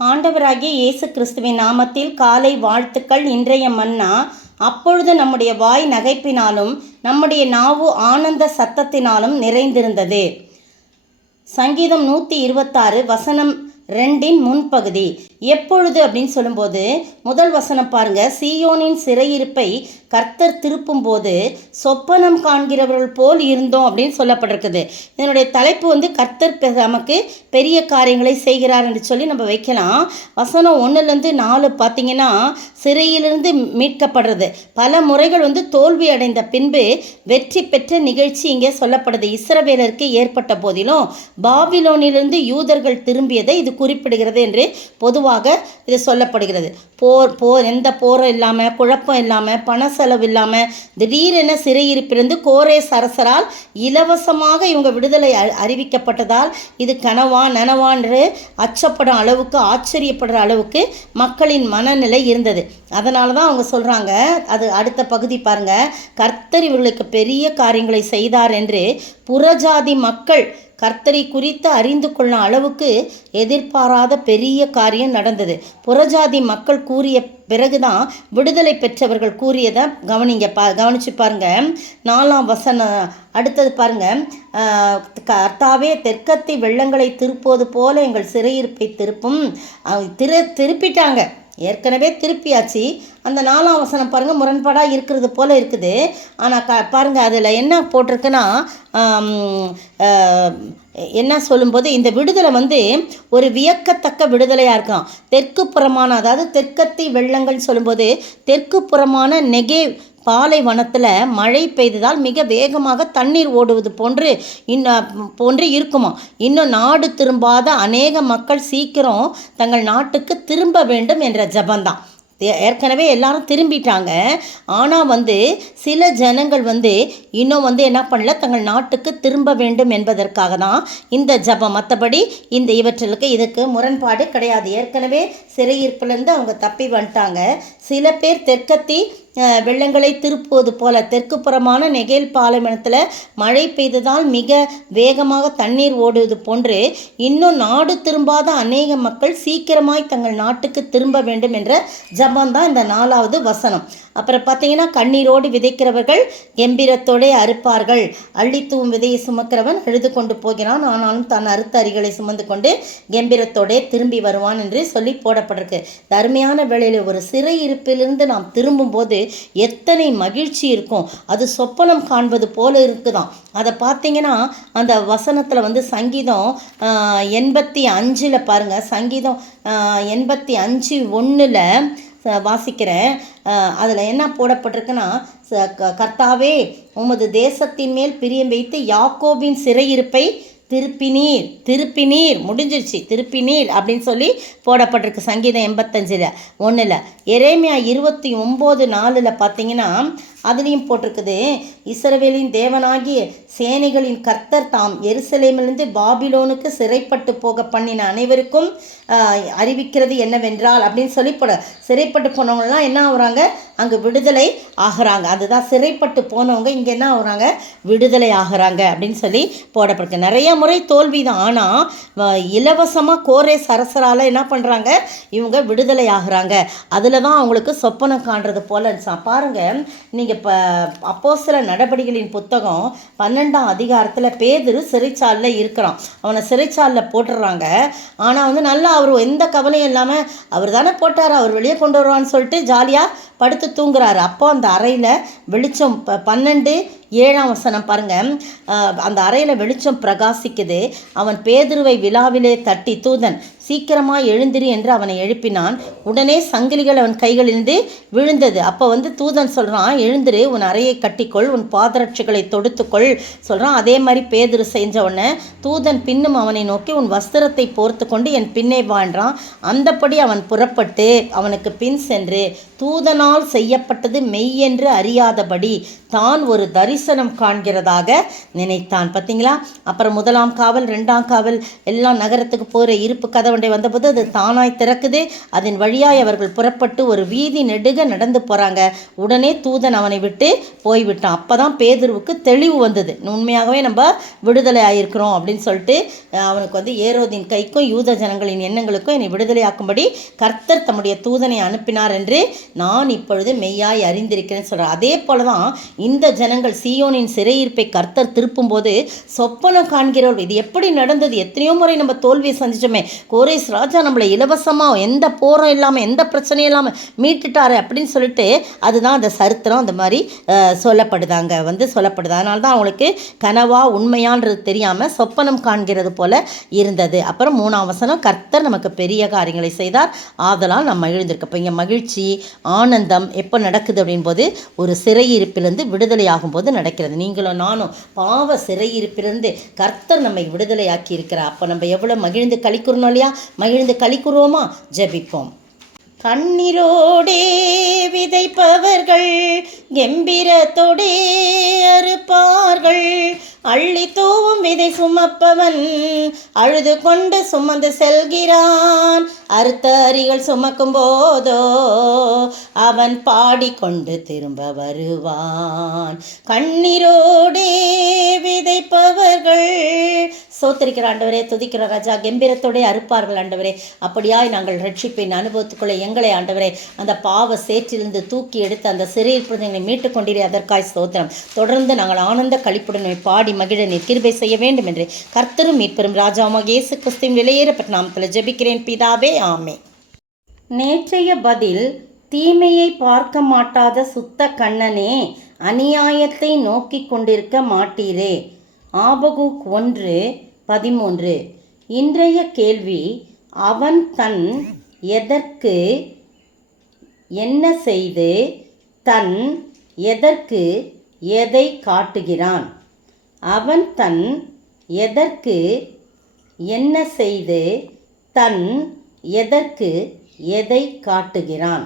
ஆண்டவராகிய இயேசு கிறிஸ்துவின் நாமத்தில் காலை வாழ்த்துக்கள். இன்றைய மன்னா, அப்பொழுது நம்முடைய வாய் நகைப்பினாலும் நம்முடைய நாவு ஆனந்த சத்தத்தினாலும் நிறைந்திருந்தது. சங்கீதம் 126 வசனம் 2 முன்பகுதி. எப்பொழுது அப்படின்னு சொல்லும்போது முதல் வசனம் பாருங்க. சீயோனின் சிறையிருப்பை கர்த்தர் திருப்பும் போது சொப்பனம் காண்கிறவர்கள் போல் இருந்தோம் அப்படின்னு சொல்லப்பட்டிருக்குது. இதனுடைய தலைப்பு கர்த்தர் நமக்கு பெரிய காரியங்களை செய்கிறார் என்று சொல்லி நம்ம வைக்கலாம். வசனம் 1-4 பார்த்தீங்கன்னா, சிறையிலிருந்து மீட்கப்படுறது, பல முறைகள் தோல்வி அடைந்த பின்பு வெற்றி பெற்ற நிகழ்ச்சி இங்கே சொல்லப்படுது. இஸ்ரவேலருக்கு ஏற்பட்ட போதிலும் பாபிலோனிலிருந்து யூதர்கள் திரும்பியதை இது குறிப்பிடுகிறது என்று பொதுவாக இது சொல்லப்படுகிறது. எந்த போரும் இல்லாமல், குழப்பம் இல்லாமல், பண செலவு இல்லாமல், திடீரென சிறையிருப்பிலிருந்து கோரேஸ் அரசரால் இலவசமாக இவங்க விடுதலை அறிவிக்கப்பட்டதால் இது கனவா நனவா என்று அச்சப்படும் அளவுக்கு, ஆச்சரியப்படுற அளவுக்கு மக்களின் மனநிலை இருந்தது. அதனால தான் அவங்க சொல்கிறாங்க, அது அடுத்த பகுதி பாருங்க, கர்த்தர் இவர்களுக்கு பெரிய காரியங்களை செய்தார் என்று புறஜாதி மக்கள் கர்த்தரை குறித்து அறிந்து கொள்ளும் அளவுக்கு எதிர்பாராத பெரிய காரியம் நடந்தது. புறஜாதி மக்கள் கூறிய பிறகுதான் விடுதலை பெற்றவர்கள் கூறியதை கவனிச்சு பாருங்க. 4ஆம் வசனம் அடுத்தது பாருங்க. கர்த்தாவே, தெற்கத்தி வெள்ளங்களை திருப்போது போல எங்கள் சிறையிருப்பை திருப்பும். திருப்பிட்டாங்க, ஏற்கனவே திருப்பியாச்சு. அந்த 4ஆம் வசனம் பாருங்கள், முரண்பாடாக இருக்கிறது போல் இருக்குது. ஆனால் பாருங்கள், அதில் என்ன போட்டிருக்குன்னா, என்ன சொல்லும்போது இந்த விடுதலை ஒரு வியக்கத்தக்க விடுதலையாக இருக்கான். தெற்கு புறமான, அதாவது தெற்கத்தி வெள்ளங்கள் சொல்லும்போது தெற்கு புறமான நெகேவ் பாலைவனத்தில் மழை பெய்ததால் மிக வேகமாக தண்ணீர் ஓடுவது போன்று இருக்குமா. இன்னும் நாடு திரும்பாத அநேக மக்கள் சீக்கிரம் தங்கள் நாட்டுக்கு திரும்ப வேண்டும் என்ற ஜபந்தான். ஏற்கனவே எல்லாரும் திரும்பிட்டாங்க. ஆனால் சில ஜனங்கள் இன்னும் என்ன பண்ணல, தங்கள் நாட்டுக்கு திரும்ப வேண்டும் என்பதற்காக தான் இந்த ஜபம். மற்றபடி இதுக்கு முரண்பாடு கிடையாது. ஏற்கனவே சிறையிருப்பிலிருந்து அவங்க தப்பி வந்துட்டாங்க. சில பேர் தெற்கத்தி வெள்ளங்களை திருப்புவது போல தெற்கு புறமான நெகேல் பாலைவனத்தில் மழை பெய்ததால் மிக வேகமாக தண்ணீர் ஓடுவது போன்று இன்னும் நாடு திரும்பாத அநேக மக்கள் சீக்கிரமாய் தங்கள் நாட்டுக்கு திரும்ப வேண்டும் என்ற ஜபந்தான் இந்த 4ஆவது வசனம். அப்புறம் பார்த்தீங்கன்னா, கண்ணீரோடு விதைக்கிறவர்கள் கம்பீரத்தோடு அறுப்பார்கள். அள்ளித்தூவும் விதையை சுமக்கிறவன் அழுது கொண்டு போகிறான், ஆனாலும் தான் அறுத்த அரிகளை சுமந்து கொண்டு கம்பீரத்தோடே திரும்பி வருவான் என்று சொல்லி போடப்பட்டிருக்கு. அருமையான வேளையில் ஒரு சிறையிருப்பிலிருந்து நாம் திரும்பும்போது எத்தனை மகிழ்ச்சி இருக்கும். அது சொப்பனம் காண்பது போல இருக்குதான். அதை பார்த்தீங்கன்னா, அந்த வசனத்தில் சங்கீதம் 85 பாருங்கள். சங்கீதம் 85:1 வாசிக்கிறேன். அதில் என்ன போடப்பட்டிருக்குன்னா, கர்த்தாவே, உமது தேசத்தின் மேல் பிரியம் வைத்து யாக்கோபின் சிறையிருப்பை திருப்பினீர் முடிஞ்சிருச்சு, திருப்பினீர் அப்படின்னு சொல்லி போடப்பட்டிருக்கு. சங்கீதம் 85:1. எரேமியா 29:4 பார்த்தீங்கன்னா, அதுலேயும் போட்டிருக்குது, இஸ்ரவேலின் தேவனாகிய சேனைகளின் கர்த்தர் தாம் எருசலேமிலிருந்து பாபிலோனுக்கு சிறைப்பட்டு போக பண்ணின அனைவருக்கும் அறிவிக்கிறது என்னவென்றால் அப்படின்னு சொல்லி சிறைப்பட்டு போனவங்கலாம் என்ன ஆகுறாங்க, அங்கே விடுதலை ஆகிறாங்க. அதுதான் சிறைப்பட்டு போனவங்க இங்கே என்ன ஆகுறாங்க, விடுதலை ஆகிறாங்க அப்படின்னு சொல்லி போடப்பட்டிருக்கு. நிறைய முறை தோல்வி தான். ஆனால் இலவசமாக கோரேஸ் அரசரால் என்ன பண்ணுறாங்க, இவங்க விடுதலை ஆகிறாங்க. அதில் தான் அவங்களுக்கு சொப்பனம் காண்றது போல இருந்துச்சா. பாருங்கள், நீங்கள் இப்போ அப்போஸ்தலர் நடபடிகளின் புத்தகம் 12ஆம் அதிகாரத்தில் பேதுரு சிறைச்சாலில் இருக்கிறான். அவனை சிறைச்சாலில் போட்டுடுறாங்க. ஆனால் நல்லா அவர் எந்த கவலையும் இல்லாமல், அவர் தானே போட்டார், அவர் வெளியே கொண்டு வருவான்னு சொல்லிட்டு ஜாலியாக படுத்து தூங்குறாரு. அப்போ அந்த அறையில் வெளிச்சம் 12:7 வசனம் பாருங்கள். அந்த அறையில் வெளிச்சம் பிரகாசிக்குது. அவன் பேதுருவை விழாவிலே தட்டி, தூதன் சீக்கிரமாக எழுந்திரு என்று அவனை எழுப்பினான். உடனே சங்கிலிகள் அவன் கைகளிலிருந்து விழுந்தது. அப்போ தூதன் சொல்கிறான், எழுந்திரு, உன் அறையை கட்டிக்கொள், உன் பாதரட்சிகளை தொடுத்துக்கொள் சொல்கிறான். அதே மாதிரி பேதுரு செஞ்ச உடனே தூதன் பின்னும் அவனை நோக்கி, உன் வஸ்திரத்தை போர்த்து கொண்டு என் பின்னே வாழ்றான். அந்தப்படி அவன் புறப்பட்டு அவனுக்கு பின் சென்று தூதனால் செய்யப்பட்டது மெய் என்று அறியாதபடி தான் ஒரு தரிசனம் தரிசனம் காண்கிறதாக நினைத்தான். பார்த்தீங்களா? அப்புறம் 1ஆம் காவல் 2ஆம் காவல் எல்லாம் நகரத்துக்கு போகிற இருப்பு கதவண்டை வந்தபோது அது தானாய் திறக்குது. அதன் வழியாய் அவர்கள் புறப்பட்டு ஒரு வீதி நெடுக நடந்து போகிறாங்க. உடனே தூதன் அவனை விட்டு போய்விட்டான். அப்போ தான் பேதுருவுக்கு தெளிவு வந்தது. உண்மையாகவே நம்ம விடுதலை ஆகியிருக்கிறோம் அப்படின்னு சொல்லிட்டு அவனுக்கு ஏரோதின் கைக்கும் யூத ஜனங்களின் எண்ணங்களுக்கும் என்னை விடுதலையாக்கும்படி கர்த்தர் தம்முடைய தூதனை அனுப்பினார் என்று நான் இப்பொழுது மெய்யாய் அறிந்திருக்கிறேன்னு சொல்கிறார். அதே போல தான் இந்த ஜனங்கள் சீயோனின் சிறையிருப்பை கர்த்தர் திருப்பும் போது சொப்பனம் காண்கிறவர்கள். இது எப்படி நடந்தது? எத்தனையோ முறை நம்ம தோல்வியை சந்திச்சோமே. கோரேஸ் ராஜா நம்மளை இலவசமாக எந்த போரும் இல்லாமல் எந்த பிரச்சனையும் இல்லாமல் மீட்டுட்டாரு அப்படின்னு சொல்லிட்டு அதுதான் அந்த சரித்திரம் அந்த மாதிரி சொல்லப்படுதாங்க சொல்லப்படுது. அதனால தான் அவங்களுக்கு கனவா உண்மையான்றது தெரியாமல் சொப்பனம் காண்கிறது போல இருந்தது. அப்புறம் 3ஆம் வசனம், கர்த்தர் நமக்கு பெரிய காரியங்களை செய்தார், ஆதலால் நம்ம எழுந்திருக்க. இப்போ இங்கே மகிழ்ச்சி ஆனந்தம் எப்போ நடக்குது அப்படின் போது ஒரு சிறையிருப்பிலிருந்து விடுதலை ஆகும்போது நடக்கிறது. நீங்களும் நானும் பாவ சிறையிருப்பிலிருந்து கர்த்தர் நம்மை விடுதலையாக்கி இருக்கிறார். அப்போ நம்ம எவ்வளோ மகிழ்ந்து களிக்கிறோம் இல்லையா? மகிழ்ந்து களிக்கிறோமா? ஜெபிப்போம். கண்ணீரோடே விதைப்பவர்கள் கெம்பீரத்தோடே அறுப்பார்கள். அள்ளி தூவும் விதை சுமப்பவன் அழுது கொண்டு சுமந்து செல்கிறான். அறுத்த அரிகள் சுமக்கும் போதோ அவன் பாடிக்கொண்டு திரும்ப வருவான். கண்ணீரோடே விதைப்பவர்கள் சோத்தரிக்கிற ஆண்டவரே, துதிக்கிற ராஜா, கம்பீரத்தோடே அறுப்பார்கள் ஆண்டவரே. அப்படியாய் நாங்கள் ரட்சிப்பின் அனுபவத்துக்குள்ளே எங்களை ஆண்டவரே அந்த பாவ சேற்றிலிருந்து தூக்கி எடுத்து அந்த சிறையில் எங்களை மீட்டுக் கொண்டிரே அதற்காய் ஸ்தோத்திரம். தொடர்ந்து நாங்கள் ஆனந்த களிப்புடன் பாடி மகிழ நீர் கிருபை செய்ய வேண்டும் என்று கர்த்தரும் மீட்பெரும் ராஜாவாகிய இயேசு கிறிஸ்துவின் விலையேறப்பட்ட நாமத்தில் ஜெபிக்கிறேன் பிதாவே, ஆமென். நேற்றைய பதில், தீமையை பார்க்க மாட்டாத சுத்த கண்ணனே, அநியாயத்தை நோக்கி கொண்டிருக்க மாட்டீரே. ஆபகுக் 1:13. இன்றைய கேள்வி, அவன் தன் எதற்கு என்ன செய்து தன் எதற்கு எதை காட்டுகிறான்? அவன் தன் எதற்கு என்ன செய்து தன் எதற்கு எதை காட்டுகிறான்?